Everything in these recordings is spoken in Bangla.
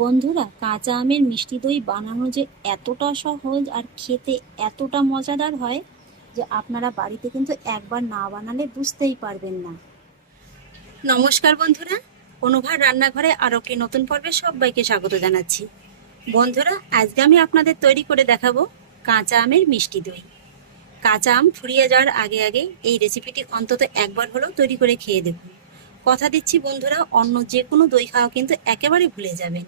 বন্ধুরা, কাঁচা আমের মিষ্টি দই বানানো যে এতটা সহজ আর খেতে এতটা মজাদার হয় যে আপনারা বাড়িতে কিন্তু একবার না বানালে বুঝতেই পারবেন না। নমস্কার বন্ধুরা, অনুভার রান্নাঘরে আরও একটি নতুন পর্বে সবাইকে স্বাগত জানাচ্ছি। বন্ধুরা, আজকে আমি আপনাদের তৈরি করে দেখাবো কাঁচা আমের মিষ্টি দই। কাঁচা আম ফুরিয়ে যাওয়ার আগে আগে এই রেসিপিটি অন্তত একবার হলেও তৈরি করে খেয়ে দেখুন। কথা দিচ্ছি বন্ধুরা, অন্য যে কোনো দই খাওয়া কিন্তু একেবারে ভুলে যাবেন।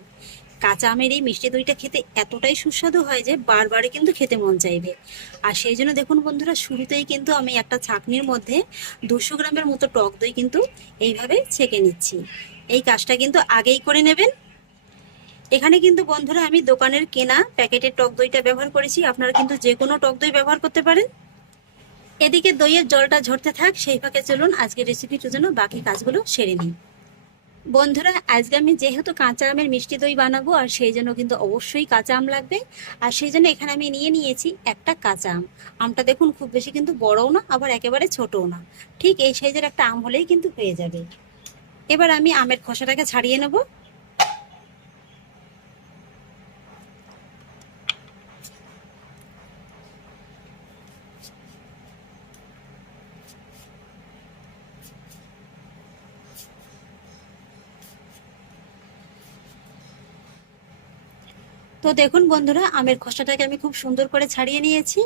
কাঁচা আমের এই মিষ্টি দইটা খেতে এতটাই সুস্বাদু হয় যে বারবারই কিন্তু খেতে মন চাইবে। আর সেই জন্য দেখুন বন্ধুরা, শুরুতেই কিন্তু আমি একটা ছাঁকনির মধ্যে 200 গ্রামের মতো টক দই কিন্তু এইভাবে ছেঁকে নিচ্ছি। এই কাজটা কিন্তু আগেই করে নেবেন। এখানে কিন্তু বন্ধুরা আমি দোকানের কেনা প্যাকেটের টক দইটা ব্যবহার করেছি, আপনারা কিন্তু যে কোনো টক দই ব্যবহার করতে পারেন। এদিকে দইয়ের জলটা ঝরতে থাক, সেই ফাঁকে চলুন আজকের রেসিপিটার জন্য বাকি কাজগুলো সেরে নিই। বন্ধুরা, আজকে আমি যেহেতু কাঁচা আমের মিষ্টি দই বানাবো আর সেই জন্য কিন্তু অবশ্যই কাঁচা আম লাগবে। আর সেই জন্য এখানে আমি নিয়ে নিয়েছি একটা কাঁচা আম। আমটা দেখুন খুব বেশি কিন্তু বড়ও না, আবার একেবারে ছোটও না, ঠিক এই সাইজের একটা আম হলেই কিন্তু হয়ে যাবে। এবার আমি আমের খোসাটাকে ছাড়িয়ে নেব। তো দেখুন বন্ধুরা, আমের খোসাটাকে আমি খুব সুন্দর করে ছাড়িয়ে নিয়েছি।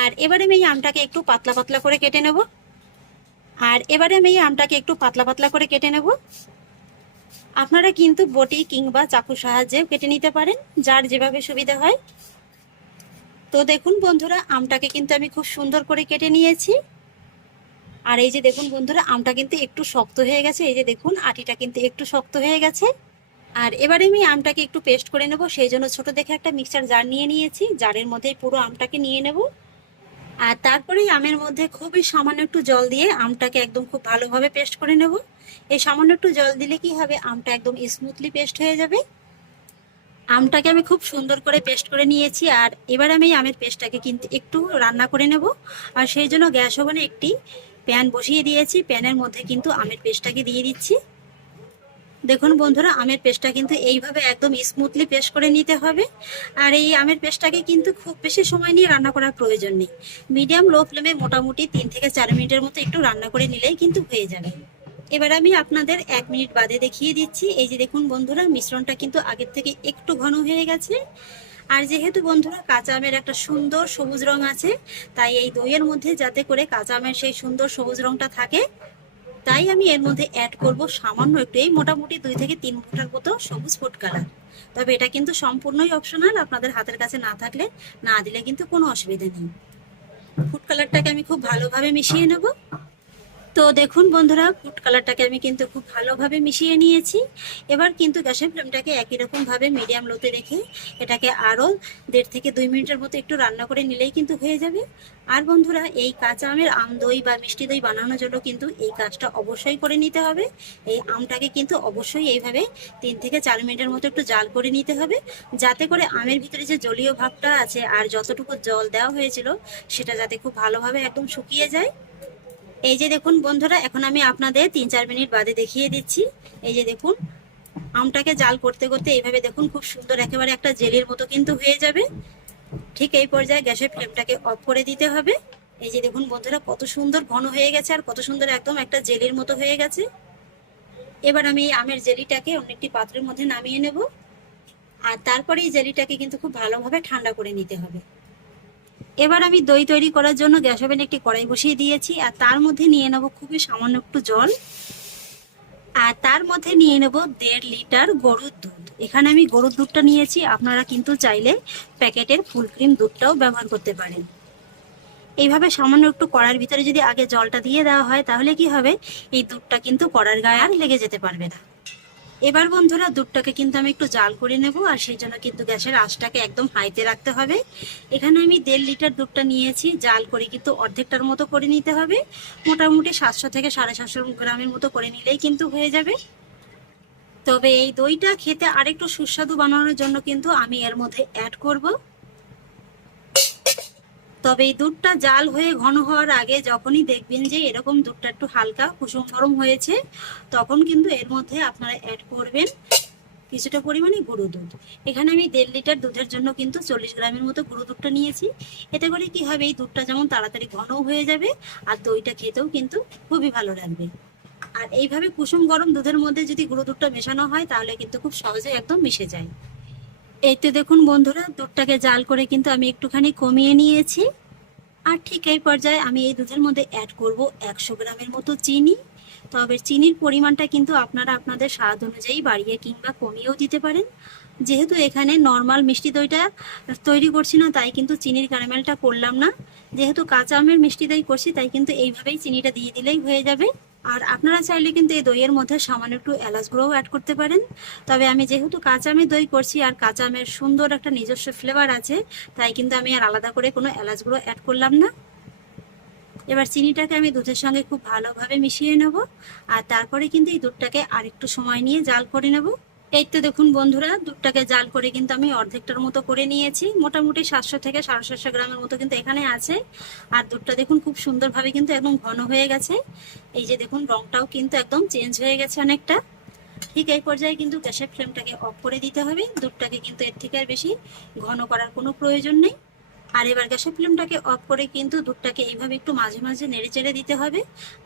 আর এবারে আমি এই আমটাকে একটু পাতলা পাতলা করে কেটে নেব। আপনারা কিন্তু বটি কিংবা চাকুর সাহায্যে কেটে নিতে পারেন, যার যেভাবে সুবিধা হয়। তো দেখুন বন্ধুরা, আমটাকে কিন্তু আমি খুব সুন্দর করে কেটে নিয়েছি। আর এই যে দেখুন বন্ধুরা, আমটা কিন্তু একটু শক্ত হয়ে গেছে, এই যে দেখুন আটিটা কিন্তু একটু শক্ত হয়ে গেছে। আর এবারে আমি আমটাকে একটু পেস্ট করে নেব, সেই জন্য ছোট দেখে একটা মিক্সচার জার নিয়ে নিয়েছি, জারের মধ্যে পুরো আমটাকে নিয়ে নেব। আর তারপরেই আমের মধ্যে খুবই সামান্য একটু জল দিয়ে আমটাকে একদম খুব ভালোভাবে পেস্ট করে নেব। এই সামান্য একটু জল দিলে কি হবে, আমটা একদম স্মুথলি পেস্ট হয়ে যাবে। আমটাকে আমি খুব সুন্দর করে পেস্ট করে নিয়েছি। আর এবার আমি আমের পেস্টটাকে কিন্তু একটু রান্না করে নেব। আর সেই জন্য গ্যাস ওভেনে একটি প্যান বসিয়ে দিয়েছি, প্যানের মধ্যে কিন্তু আমের পেস্টটাকে দিয়ে দিচ্ছি। দেখুন বন্ধুরা, আমের পেস্টটা কিন্তু এইভাবে একদম স্মুথলি পেস্ট করে নিতে হবে। আর এই আমের পেস্টটাকে কিন্তু খুব বেশি সময় নিয়ে রান্না করার প্রয়োজন নেই, মিডিয়াম লো ফ্লেমে মোটামুটি 3 থেকে 4 মিনিটের মতো একটু রান্না করে নিলেই কিন্তু হয়ে যাবে। এবার আমি আপনাদের 1 মিনিট বাদে দেখিয়ে দিচ্ছি। এই যে দেখুন বন্ধুরা, মিশ্রণটা কিন্তু আগের থেকে একটু ঘন হয়ে গেছে। আর যেহেতু বন্ধুরা কাঁচা আমের একটা সুন্দর সবুজ রং আছে, তাই এই দইয়ের মধ্যে যাতে করে কাঁচা আমের সেই সুন্দর সবুজ রংটা থাকে, তাই আমি এর মধ্যে অ্যাড করব সামান্য একটু, এই মোটামুটি 2 থেকে 3 ফোঁটার মতো সবুজ ফুড কালার। তবে এটা কিন্তু সম্পূর্ণই অপশনাল, আপনাদের হাতের কাছে না থাকলে না দিলে কিন্তু কোনো অসুবিধা নেই। ফুড কালারটাকে আমি খুব ভালোভাবে মিশিয়ে নেব। তো দেখুন বন্ধুরা, ফুড কালারটাকে আমি কিন্তু খুব ভালোভাবে মিশিয়ে নিয়েছি। এবার কিন্তু গ্যাসের ফ্লেমটাকে একই রকম ভাবে মিডিয়াম লোতে রেখে এটাকে আরও 1.5 থেকে 2 মিনিটের মতো একটু রান্না করে নিলেই কিন্তু হয়ে যাবে। আর বন্ধুরা, এই কাঁচা আমের আম দই বা মিষ্টি দই বানানোর জন্য কিন্তু এই কাজটা অবশ্যই করে নিতে হবে। এই আমটাকে কিন্তু অবশ্যই এইভাবে 3 থেকে 4 মিনিটের মতো একটু জাল করে নিতে হবে, যাতে করে আমের ভিতরে যে জলীয় ভাবটা আছে আর যতটুকু জল দেওয়া হয়েছিল সেটা যাতে খুব ভালোভাবে একদম শুকিয়ে যায়। এই যে দেখুন বন্ধুরা, এখন আমি আপনাদের 3-4 মিনিট বাদে দেখিয়ে দিচ্ছি। এই যে দেখুন, আমটাকে জাল করতে করতে এইভাবে দেখুন খুব সুন্দর একেবারে একটা জেলির মতো কিন্তু হয়ে যাবে। ঠিক এই পর্যায়ে গ্যাসের ফ্লেমটাকে অফ করে দিতে হবে। এই যে দেখুন বন্ধুরা, কত সুন্দর ঘন হয়ে গেছে আর কত সুন্দর একদম একটা জেলির মতো হয়ে গেছে। এবার আমি এই আমের জেলিটাকে অন্য একটি পাত্রের মধ্যে নামিয়ে নেব। আর তারপরে এই জেলিটাকে কিন্তু খুব ভালোভাবে ঠান্ডা করে নিতে হবে। এবার আমি দই তৈরি করার জন্য গ্যাস ওভেনে একটি কড়াই বসিয়ে দিয়েছি, আর তার মধ্যে নিয়ে নেব খুবই সামান্য একটু জল। আর তার মধ্যে নিয়ে নেব 1.5 লিটার গরুর দুধ। এখানে আমি গরুর দুধটা নিয়েছি, আপনারা কিন্তু চাইলে প্যাকেটের ফুল ক্রিম দুধটাও ব্যবহার করতে পারেন। এইভাবে সামান্য একটু কড়ার ভিতরে যদি আগে জলটা দিয়ে দেওয়া হয়, তাহলে কি হবে, এই দুধটা কিন্তু কড়ার গায়ে আর লেগে যেতে পারবে না। এবার বন্ধুরা, দুধটাকে কিন্তু আমি একটু জাল করে নেব, আর সেই জন্য কিন্তু গ্যাসের আঁচটাকে একদম হাইতে রাখতে হবে। এখানে আমি 1.5 লিটার দুধটা নিয়েছি, জাল করে কিন্তু অর্ধেকটার মতো করে নিতে হবে। মোটামুটি 700 থেকে 750 গ্রামের মতো করে নিলেই কিন্তু হয়ে যাবে। তবে এই দইটা খেতে আরেকটু সুস্বাদু বানানোর জন্য কিন্তু আমি এর মধ্যে অ্যাড করব। তবে এই দুধটা জাল হয়ে ঘন হওয়ার আগে যখনই দেখবেন যে এরকম দুধটা একটু হালকা কুসুম গরম হয়েছে, তখন কিন্তু এর মধ্যে আপনারা অ্যাড করবেন কিছুটা পরিমাণে গুঁড়ো দুধ। এখানে আমি 1.5 লিটার দুধের জন্য কিন্তু 40 গ্রামের মতো গুঁড়ো দুধটা নিয়েছি। এতে করে কি হবে, এই দুধটা যেমন তাড়াতাড়ি ঘন হয়ে যাবে আর দইটা খেতেও কিন্তু খুবই ভালো লাগবে। আর এইভাবে কুসুম গরম দুধের মধ্যে যদি গুঁড়ো দুধটা মেশানো হয় তাহলে কিন্তু খুব সহজে একদম মিশে যায়। এই তো দেখুন বন্ধুরা, দুধটাকে জাল করে কিন্তু আমি একটুখানি কমিয়ে নিয়েছি। আর ঠিক এই পর্যায়ে আমি এই দুধের মধ্যে অ্যাড করব 100 গ্রামের মতো চিনি। তবে চিনির পরিমাণটা কিন্তু আপনারা আপনাদের স্বাদ অনুযায়ী বাড়িয়ে কিংবা কমিয়েও দিতে পারেন। যেহেতু এখানে নর্মাল মিষ্টি দইটা তৈরি করছি না, তাই কিন্তু চিনির ক্যারামেলটা করলাম না। যেহেতু কাঁচা আমের মিষ্টি দই করছি, তাই কিন্তু এইভাবেই চিনিটা দিয়ে দিলেই হয়ে যাবে। আর আপনারা চাইলে কিন্তু এই দইয়ের মধ্যে সামান্য একটু এলাচ গুঁড়োও অ্যাড করতে পারেন। তবে আমি যেহেতু কাঁচা আমের দই করছি আর কাঁচা আমের সুন্দর একটা নিজস্ব ফ্লেভার আছে, তাই কিন্তু আমি আর আলাদা করে কোনো এলাচ গুঁড়ো অ্যাড করলাম না। এবার চিনিটাকে আমি দুধের সঙ্গে খুব ভালোভাবে মিশিয়ে নেব। আর তারপরে কিন্তু এই দুধটাকে আর একটু সময় নিয়ে জাল করে নেব। এই তো দেখুন বন্ধুরা, দুধটাকে জাল করে কিন্তু আমি অর্ধেকটার মতো করে নিয়েছি। মোটামুটি 700 থেকে 750 গ্রামের মতো কিন্তু এখানে আছে। আর দুধটা দেখুন খুব সুন্দরভাবে কিন্তু একদম ঘন হয়ে গেছে। এই যে দেখুন, রংটাও কিন্তু একদম চেঞ্জ হয়ে গেছে অনেকটা। ঠিক এই পর্যায়ে কিন্তু গ্যাসের ফ্লেমটাকে অফ করে দিতে হবে। দুধটাকে কিন্তু এর থেকে আর বেশি ঘন করার কোনো প্রয়োজন নেই। আর এবার গ্যাসের ফ্লেমটাকে অফ করে কিন্তু দুধটাকে এইভাবে একটু মাঝে মাঝে নেড়ে চেড়ে দিতে হবে।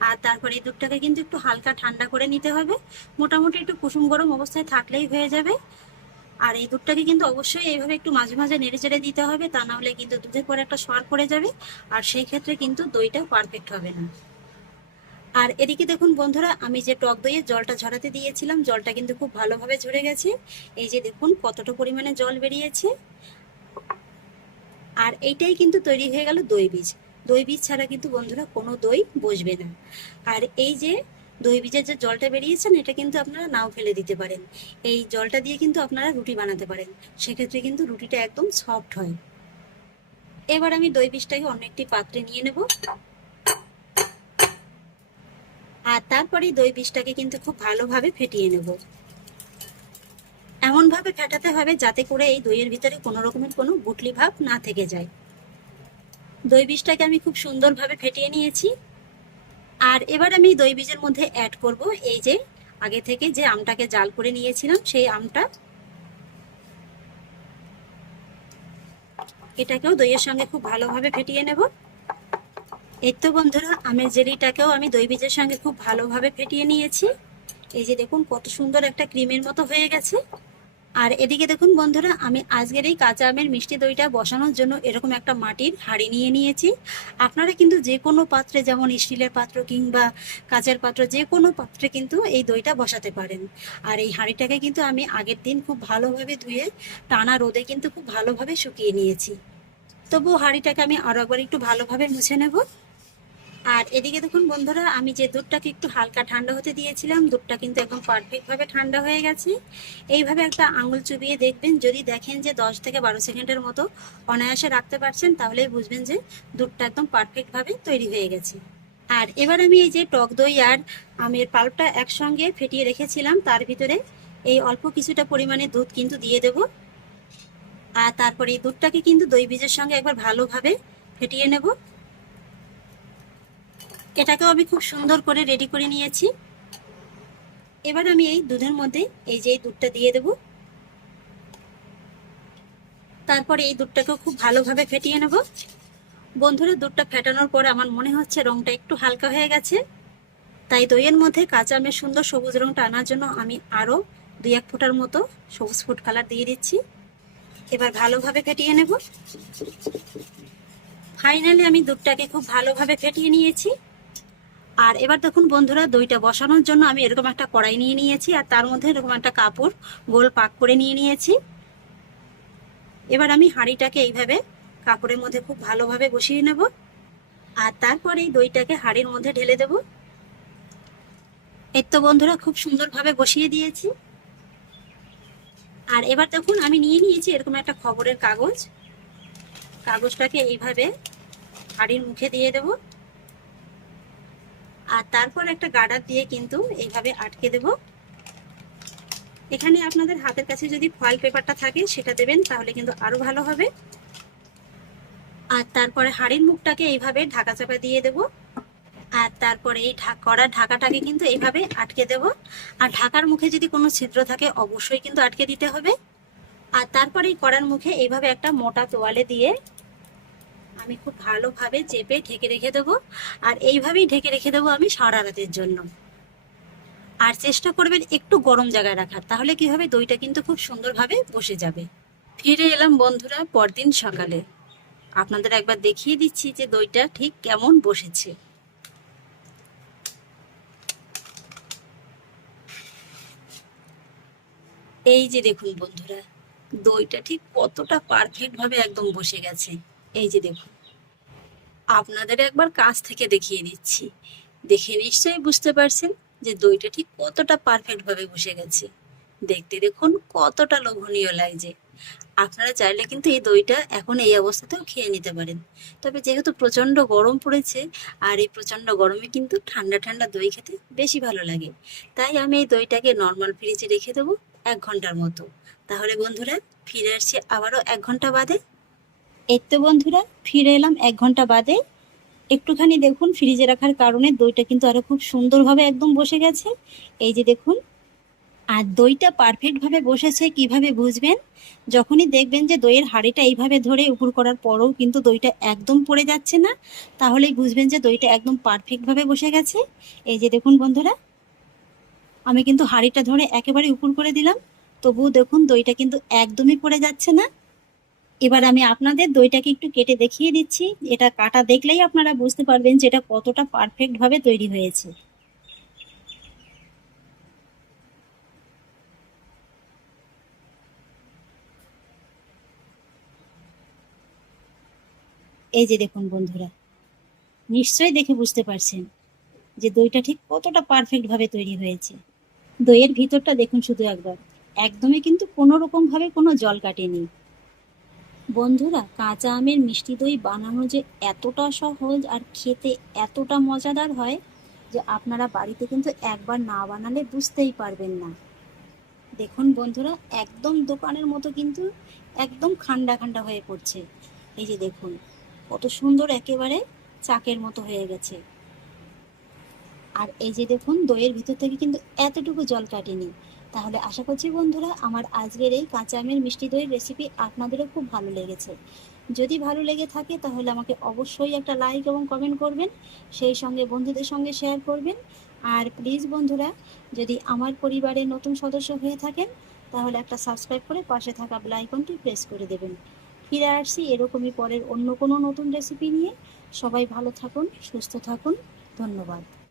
আর তারপরে এই দুধটাকে কিন্তু একটু হালকা ঠান্ডা করে নিতে হবে। মোটামুটি একটু কুসুম গরম অবস্থায় থাকলেই হয়ে যাবে। আর এই দুধটাকে কিন্তু অবশ্যই এইভাবে একটু মাঝে মাঝে নেড়ে চেড়ে দিতে হবে, তা না হলে কিন্তু দুধের পরে একটা সর পড়ে যাবে। আর সেই ক্ষেত্রে কিন্তু দইটা পারফেক্ট হবে না। আর এদিকে দেখুন বন্ধুরা, আমি যে টক দইয়ের জলটা ঝরাতে দিয়েছিলাম, জলটা কিন্তু খুব ভালোভাবে ঝরে গেছে। এই যে দেখুন কতটা পরিমাণে জল বেরিয়েছে। আর এইটাই কিন্তু তৈরি হয়ে গেল দই বীজ। দই বীজ ছাড়া কিন্তু বন্ধুরা কোনো দই বসবে না। আর এই যে দই বীজের যে জলটা বেরিয়েছেন, এটা কিন্তু আপনারা নাও ফেলে দিতে পারেন। এই জলটা দিয়ে কিন্তু আপনারা রুটি বানাতে পারেন, সেক্ষেত্রে কিন্তু রুটিটা একদম সফট হয়। এবার আমি দই বীজটাকে অন্য একটি পাত্রে নিয়ে নেব। আর তারপরে দই বীজটাকে কিন্তু খুব ভালোভাবে ফেটিয়ে নেব। এমন ভাবে ফেটাতে হবে যাতে করে এই দইয়ের ভিতরে কোনো রকমের কোনো গুটলি ভাব না থেকে যায়। দই বীজটাকে আমি খুব সুন্দরভাবে ফেটিয়ে নিয়েছি। আর এবার আমি দই বীজের মধ্যে অ্যাড করব এই যে আগে থেকে যে আমটাকে জাল করে নিয়েছিলাম, সেই আমটা। এটাকেও দইয়ের সঙ্গে খুব ভালোভাবে ফেটিয়ে নেব। এই তো বন্ধুরা, আমের জেলিটাকেও আমি দই বীজের সঙ্গে খুব ভালোভাবে ফেটিয়ে নিয়েছি। এই যে দেখুন কত সুন্দর একটা ক্রিমের মতো হয়ে গেছে। আর এদিকে দেখুন বন্ধুরা, আমি আজকের এই কাঁচা আমের মিষ্টি দইটা বসানোর জন্য এরকম একটা মাটির হাঁড়ি নিয়ে নিয়েছি। আপনারা কিন্তু যে কোনো পাত্রে, যেমন স্টিলের পাত্র কিংবা কাঁচের পাত্র, যে কোনো পাত্রে কিন্তু এই দইটা বসাতে পারেন। আর এই হাঁড়িটাকে কিন্তু আমি আগের দিন খুব ভালোভাবে ধুয়ে টানা রোদে কিন্তু খুব ভালোভাবে শুকিয়ে নিয়েছি। তবু হাঁড়িটাকে আমি আরো একবার একটু ভালোভাবে মুছে নেব। আর এদিকে দেখুন বন্ধুরা, আমি যে দুধটাকে একটু হালকা ঠান্ডা হতে দিয়েছিলাম, দুধটা কিন্তু একদম পারফেক্ট ভাবে ঠান্ডা হয়ে গেছে। এইভাবে একটা আঙুল চুবিয়ে দেখবেন, যদি দেখেন যে 10 থেকে 12 সেকেন্ডের মতো অনায়াসে রাখতে পারছেন, তাহলেই বুঝবেন যে দুধটা একদম পারফেক্ট ভাবে তৈরি হয়ে গেছে। আর এবার আমি এই যে টক দই আর আমের পাল্পটা একসঙ্গে ফেটিয়ে রেখেছিলাম, তার ভিতরে এই অল্প কিছুটা পরিমাণে দুধ কিন্তু দিয়ে দেব। আর তারপরে এই দুধটাকে কিন্তু দই বীজের সঙ্গে একবার ভালোভাবে ফেটিয়ে নেব। এটাকেও আমি খুব সুন্দর করে রেডি করে নিয়েছি। এবার আমি এই দুধের মধ্যে এই যে দুধটা দিয়ে দেব। তারপরে এই দুধটাকেও খুব ভালোভাবে ফেটিয়ে নেব। বন্ধুরা, দুধটা ফেটানোর পরে আমার মনে হচ্ছে রংটা একটু হালকা হয়ে গেছে, তাই দইয়ের মধ্যে কাঁচা আমের সুন্দর সবুজ রংটা আনার জন্য আমি আরো 2-1 ফোঁটার মতো সবুজ ফুড কালার দিয়ে দিচ্ছি। এবার ভালোভাবে ফেটিয়ে নেব। ফাইনালি আমি দুধটাকে খুব ভালোভাবে ফেটিয়ে নিয়েছি। আর এবার দেখুন বন্ধুরা, দইটা বসানোর জন্য আমি এরকম একটা কড়াই নিয়ে নিয়েছি, আর তার মধ্যে এরকম একটা কাপড় গোল পাক করে নিয়ে নিয়েছি। এবার আমি হাঁড়িটাকে এইভাবে কাপড়ের মধ্যে খুব ভালোভাবে বসিয়ে নেব। আর তারপরে এই দইটাকে হাঁড়ির মধ্যে ঢেলে দেব। এই তো বন্ধুরা, খুব সুন্দরভাবে বসিয়ে দিয়েছি। আর এবার দেখুন আমি নিয়ে নিয়েছি এরকম একটা খবরের কাগজ। কাগজটাকে এইভাবে হাঁড়ির মুখে দিয়ে দেব। আর তারপর একটা গার্ডার দিয়ে কিন্তু এইভাবে আটকে দেব। এখানে আপনাদের হাতের কাছে যদি ফয়েল পেপারটা থাকে সেটা দেবেন, তাহলে কিন্তু আরো ভালো হবে। আর তারপরে হাঁড়ির মুখটাকে এইভাবে ঢাকা চাপা দিয়ে দেব। আর তারপরে এই কড়ার ঢাকাটাকে কিন্তু এইভাবে আটকে দেব। আর ঢাকার মুখে যদি কোনো ছিদ্র থাকে অবশ্যই কিন্তু আটকে দিতে হবে। আর তারপরে এই কড়ার মুখে এইভাবে একটা মোটা তোয়ালে দিয়ে আমি খুব ভালোভাবে চেপে ঢেকে রেখে দেবো। আর এইভাবেই ঢেকে রেখে দেবো আমি সারা রাতের জন্য। আর চেষ্টা করবেন একটু গরম জায়গায় রাখার, তাহলে কি হবে, দইটা কিন্তু খুব সুন্দরভাবে বসে যাবে। ফিরে এলাম বন্ধুরা পরদিন সকালে। আপনাদের একবার দেখিয়ে দিচ্ছি যে দইটা ঠিক কেমন বসেছে। এই যে দেখুন বন্ধুরা, দইটা ঠিক কতটা পারফেক্ট ভাবে একদম বসে গেছে। এই যে দেখুন, আপনাদের একবার কাছ থেকে দেখিয়ে দিচ্ছি, দেখে নিশ্চয়ই বুঝতে পারছেন যে দইটা ঠিক কতটা পারফেক্ট ভাবে বসে গেছে। দেখতে দেখুন কতটা লোভনীয় লাগছে। আপনারা চাইলে কিন্তু এই দইটা এখন এই অবস্থাতেও খেয়ে নিতে পারেন। তবে যেহেতু প্রচণ্ড গরম পড়েছে, আর এই প্রচণ্ড গরমে কিন্তু ঠান্ডা ঠান্ডা দই খেতে বেশি ভালো লাগে, তাই আমি এই দইটাকে নর্মাল ফ্রিজে রেখে দেবো 1 ঘন্টার মতো। তাহলে বন্ধুরা ফিরে আসছি আবারও 1 ঘন্টা বাদে। এই তো বন্ধুরা ফিরে এলাম 1 ঘন্টা বাদে। একটুখানি দেখুন ফ্রিজে রাখার কারণে দইটা কিন্তু আরো খুব সুন্দরভাবে একদম বসে গেছে। এই যে দেখুন। আর দইটা পারফেক্ট ভাবে বসেছে কিভাবে বুঝবেন, যখনই দেখবেন যে দইয়ের হাঁড়িটা এইভাবে ধরে উপর করার পরেও কিন্তু দইটা একদম পড়ে যাচ্ছে না, তাহলেই বুঝবেন যে দইটা একদম পারফেক্ট ভাবে বসে গেছে। এই যে দেখুন বন্ধুরা, আমি কিন্তু হাঁড়িটা ধরে একেবারে উপর করে দিলাম, তবুও দেখুন দইটা কিন্তু একদমই পড়ে যাচ্ছে না। এবার আমি আপনাদের দইটাকে একটু কেটে দেখিয়ে দিচ্ছি। এটা কাটা দেখলেই আপনারা বুঝতে পারবেন যে এটা কতটা পারফেক্ট ভাবে তৈরি হয়েছে। এই যে দেখুন বন্ধুরা, নিশ্চয়ই দেখে বুঝতে পারছেন যে দইটা ঠিক কতটা পারফেক্ট ভাবে তৈরি হয়েছে। দইয়ের ভিতরটা দেখুন শুধু একবার, একদমই কিন্তু কোনো রকম ভাবে কোনো জল কাটেনি। বন্ধুরা কাঁচা আমের মিষ্টি দই বানানো যে এতটা সহজ আর খেতে এতটা মজাদার হয় যে আপনারা বাড়িতে কিন্তু একবার না বানালে বুঝতেই পারবেন না। দেখুন বন্ধুরা, একদম দোকানের মতো কিন্তু একদম ঠান্ডা ঠান্ডা হয়ে পড়ছে। এই যে দেখুন কত সুন্দর একেবারে চাকের মতো হয়ে গেছে। আর এই যে দেখুন দইয়ের ভিতর থেকে কিন্তু এতটুকু জল কাটেনি। তাহলে আশা করছি বন্ধুরা আমার আজকের এই কাঁচা আমের মিষ্টি দইয়ের রেসিপি আপনাদেরও খুব ভালো লেগেছে। যদি ভালো লেগে থাকে তাহলে আমাকে অবশ্যই একটা লাইক এবং কমেন্ট করবেন, সেই সঙ্গে বন্ধুদের সঙ্গে শেয়ার করবেন। আর প্লিজ বন্ধুরা, যদি আমার পরিবারের নতুন সদস্য হয়ে থাকেন তাহলে একটা সাবস্ক্রাইব করে পাশে থাকা বেল আইকনটি প্রেস করে দেবেন। ফিরে আসছি এরকমই পরের অন্য কোনো নতুন রেসিপি নিয়ে। সবাই ভালো থাকুন, সুস্থ থাকুন। ধন্যবাদ।